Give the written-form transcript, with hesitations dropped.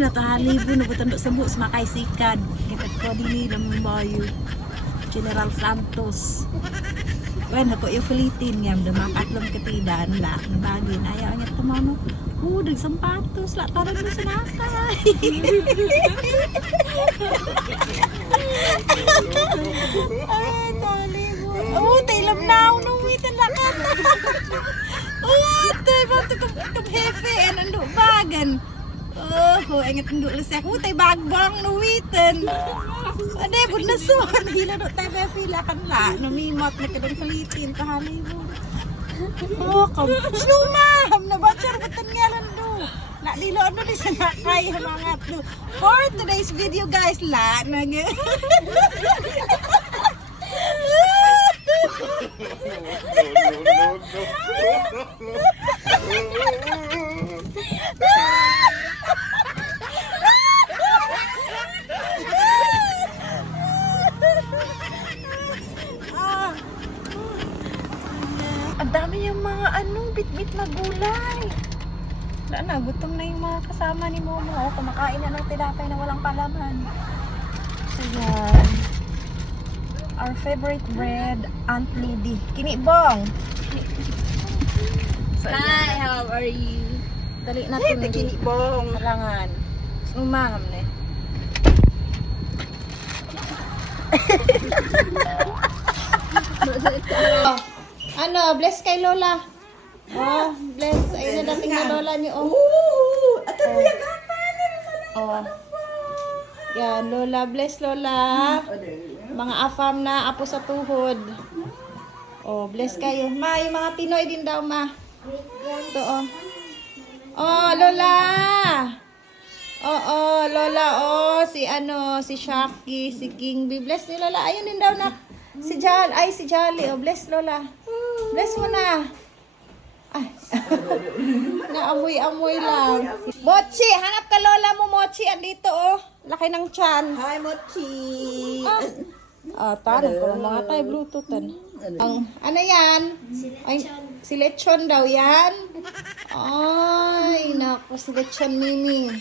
natahalibo na butandok sa buhos makay sikad. Kita ko din nila mayo. General Santos. Bueno, ko yung Philippine ngam dumakatlong katidan la nabagi na ayaw niya tumano. Dag sampatos la tarong mo sa nakay. Ay, talibo. Tailab na ako nung witan la ka. Tay ba tum hefe and ando bagan. Ingat ando sa ako tay bagbang nuwitan. Ade bud na so hila do tay fila kan la namimot na kadang Philippine kahalibo. Kam sumam na bachar batan ngalan do. La dilo ano di sa nakay hamangat do. For today's video guys la nang ang dami yung mga bit-bit na gulay. Wala na, gutom na yung mga kasama ni Momo. Kumakain na ng tilapay na walang palaman. So yan. Our favorite bread, Aunt Liddy. Kinibong! So, Hi, how are you? dali natin na kinibong. Kalangan. Sumaham na eh. Ano, bless kay Lola. Bless. Ayun na dating na Lola niyo. Ato po yung Yan, Lola. Bless Lola. Mga afam na apo sa tuhod. Bless kayo. Ma, yung mga Pinoy din daw, ma. Ito, Lola. Lola, si Shaki, si King B. Bless ni Lola. Ayun din daw na. Si Jolly. Bless Lola. Bless mo na. Ay. Naamoy-amoy lang. Mochi, hanap ka Lola mo, Mochi. Andito, laki ng tiyan. Hi, Mochi. Tanong ko ng mga tayo Bluetoothan. Ano yan? Si Lechon daw yan. Ay, naku, si Lechon Miming.